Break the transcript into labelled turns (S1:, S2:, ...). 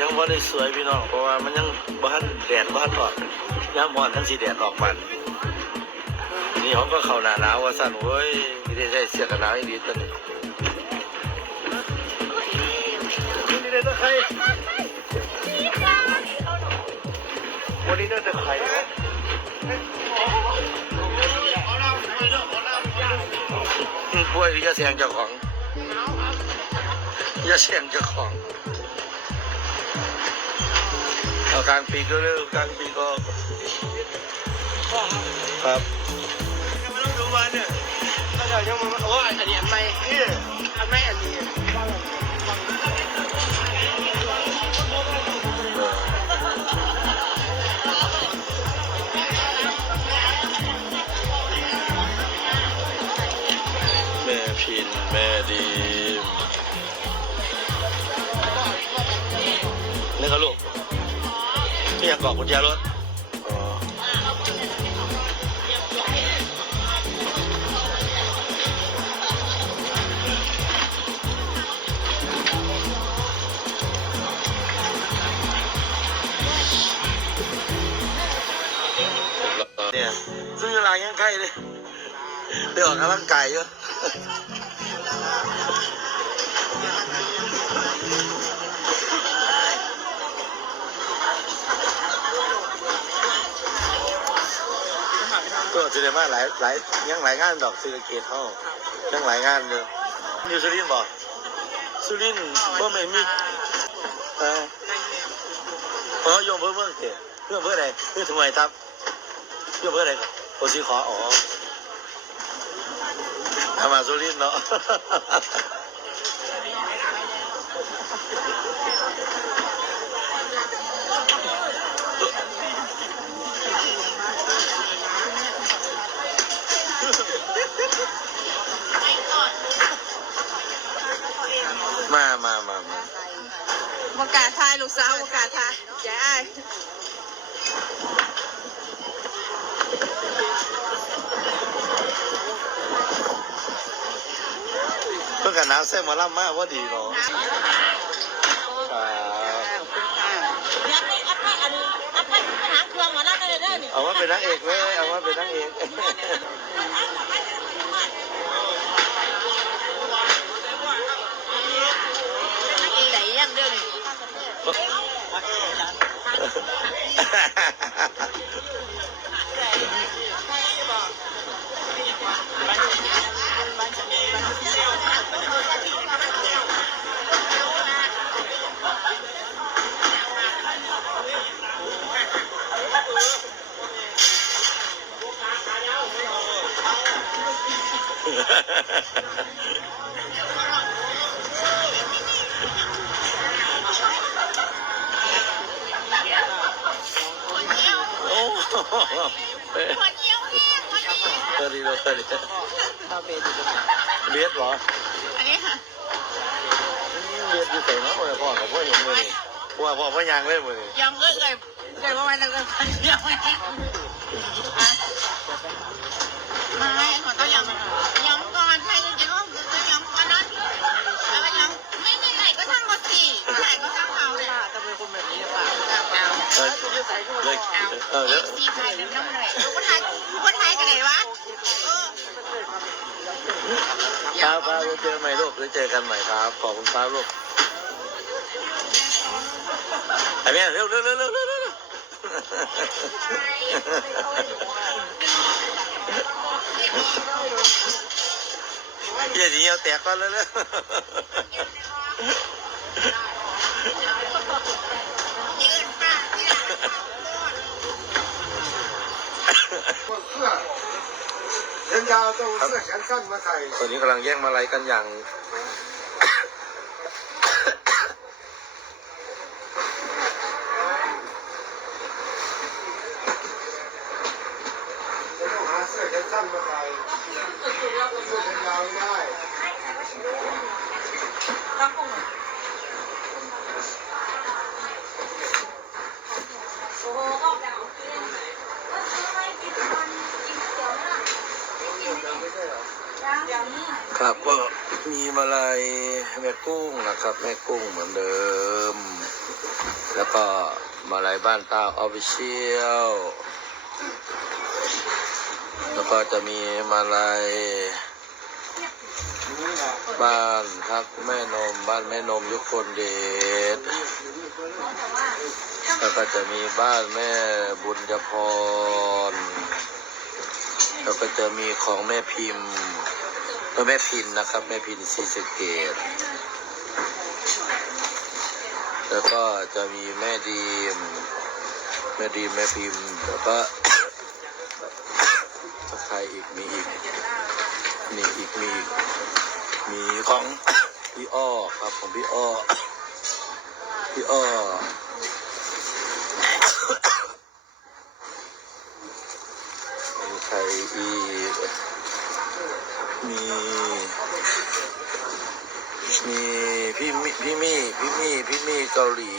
S1: ยังบ่ได้สวยพี่น้องเพราะว่ามันยังบ้านแดดบ้านออกยามอ่อนทั้งสีแดดออกมันนี่เขาก็เข้าหน้าหนาวว่าสั่นเว้ยนี่ได้ใส่เสื้อกันหนาวอีกดีตัวนี้นี่ได้ตะไคร้วันนี้ได้ตะไคร้ป่วยอย่าเสียงเจ้าของอย่าเสียงเจ้าของ เอากลางปีก็เร็วกลางปีก็ครับ
S2: ไม่ต้องดูมันเนี่ยถ้าเกิดยังมันโอ้อันนี้อันใหม่นี่อันใหม่อันนี้
S1: แม่พินแม่ดี นี่อยากเกาะกุญแจรถอ๋อเนี่ยซึ่งเวลายังใกล้เลยเดี๋ยวออกกำลังกายเยอะ มาหลายหลายยังหลายงานดอกซีเกตเขายังหลายงานเลยนิวซีแลนด์บอกสุรินทร์บ่ไม่มีเอออ๋อยงเพื่อเมืองเตะเพื่อเพื่ออะไรเพื่อทำไมครับเพื่อเพื่ออะไรครับโอซีขออ๋ออามาสุรินทร์เนาะ
S3: ประกาศทายลูกสาวประกาศทายแจ้าย
S1: เพื่อนกันน้ำเส้นมาล่ำมากว่าดีเนาะครับ
S4: ยัดไปอัดไปอันอัดไปหางเครื่องมาแล้วได้เลยเด้อนี่
S1: เอาว่าเป็นนางเอกเลยเอาว่าเป็นนางเอก
S3: อีไหนยังเดิน
S1: โอ้เอ้ยสวัสดีเลยสวัสดี
S3: เอาเบดู
S1: เบียดเหรอ
S3: อันนี้ค่ะ
S1: เบียดอยู่ใส่เนาะโอ้ยพ่อกับพ่อยังมือนี่พ่อพ่อพ่อยางเล่นมือนี่
S3: ยังเอ้ยเอ้ยเอ้ยว่าไม่ต้องเอ้ยยังไม่ขอต้องยังยังก่อนใครจะกินก็จะยังก่อนนั้นแล้วก็ยังไม่ไม่ไหนก็ช่างมาสิไหนก็ช่างเขาเลย
S2: ทำไมคนแบบนี้เปล่า
S3: เอา
S1: เออเลยเออเดี๋ยว
S3: สี่ไทยเป็นน้ำเลยคนไทยคนไทยกันไหนวะเออ
S1: ครับครับเดี๋ยวเจอใหม่ลูกเดี๋ยวเจอกันใหม่ครับขอบคุณครับลูกไอ้แม่เร็วเร็วเร็วเร็วเร็วเร็วอย่าดีเอาแตกก่อนเลยเลย ตอนนนี้กำลังแย่งมาลัยกันอย่าง ครับก็มีมาลัยแม่กุ้งนะครับ แม่กุ้งเหมือนเดิม แล้วก็มาลัยบ้านตาออฟฟิเชียลแล้วก็จะมีมาลัยบ้านพักแม่นมบ้านแม่นมยุคนเดชแล้วก็จะมีบ้านแม่บุญยพร แล้วก็จะมีของแม่พิมพ์ เออแม่พินนะครับ แม่พินศรีสเกดแล้วก็จะมีแม่ดีม แม่ดีมแม่พิมแล้วก็ใครอีกมีอีก มีอีกมีอีก มีของพี่อ้อครับของพี่อ้อ พี่อ้อมีใครอีก มีมีพี่มิพี่มี่พี่มี่พี่มี่เกาหลี